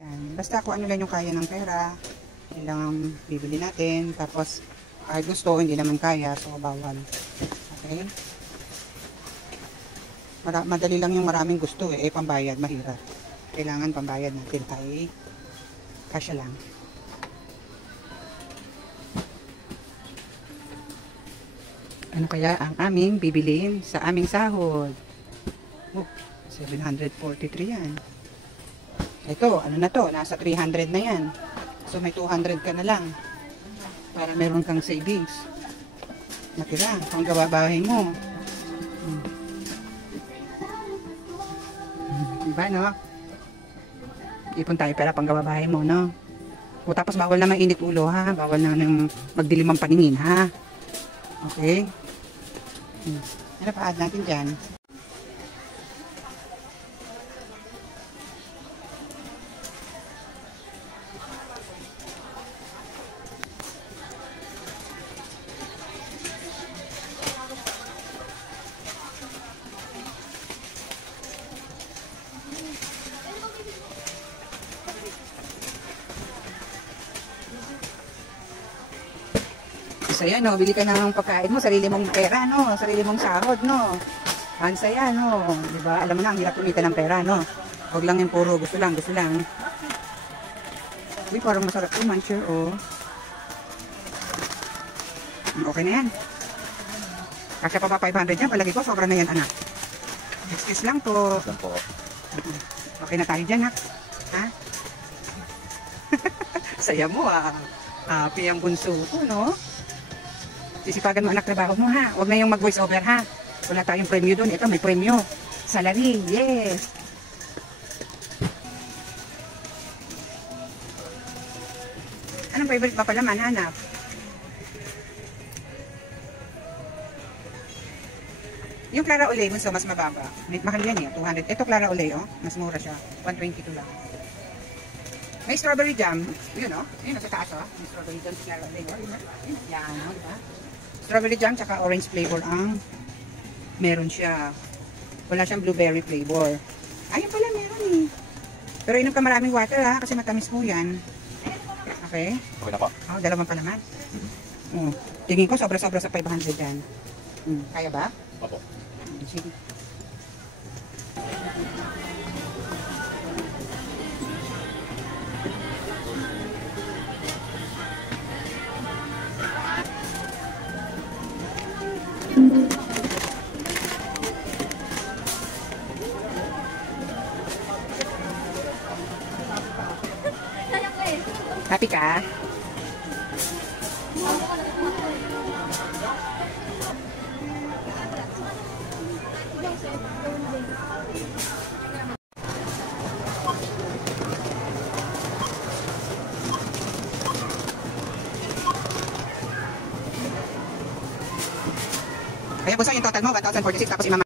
Yan. Basta kung ano lang yung kaya ng pera, yun lang ang bibili natin. Tapos, kahit gusto, hindi naman kaya, so bawal. Okay? Madali lang yung maraming gusto eh, pambayad, mahirap. Kailangan pambayad natin ay kasya lang. Ano kaya ang aming bibilin sa aming sahod? Oh, 743 yan. Ito, ano na to? Nasa 300 na yan. So may 200 ka na lang. Para meron kang savings. Natira, pang gawabahay mo. Diba, no? Ipon tayo pera pang gawabahay mo, no? O tapos bawal na mainit ulo, ha? Bawal na ng magdilim ang paningin, ha? Okay? Ano pa add natin dyan? So yan, no, bili ka ng pagkain mo, sarili mong pera, no, sarili mong sahod, no. Ang saya, no, di ba? Alam mo na, ang hirap kumita ng pera, no. Huwag lang yung puro, gusto lang, gusto lang. Uy, parang masarap yung muncher, oh. Okay na yan. Kasi pa ba 500 yan, palagi ko, sobra na yan, anak. Excuse lang to. Okay na tayo dyan, ha? Ha? Saya mo, ah. Happy ang bunso ko, no? Sisipagan mo anak trabaho mo, ha. Huwag na yung mag-voice over, ha. Wala tayong premyo doon. Ito may premyo. Salary, yes. Anong favorite pa pala man, hanap? Yung Clara Olay, so mas mababa. Mahal yan eh, 200. Ito Clara Olay, oh. Mas mura siya. 122 lang. May strawberry jam. Yun, oh. Yun, nasa taas, oh. May strawberry jam sa Clara Olay, oh. Yan, oh, diba? Strawberry jam tsaka orange flavor ang meron siya. Wala siyang blueberry flavor. Ayun pala meron eh. Pero inom ka maraming water, ha, kasi matamis po yan. Okay? Okay na po. Oh, dalawang palaman. Tingin ko sobra-sobra sa 500 yan. Kaya ba? Opo. Sige. Happy ka? Kaya po sa yung total mo, 1,046 tapos imama.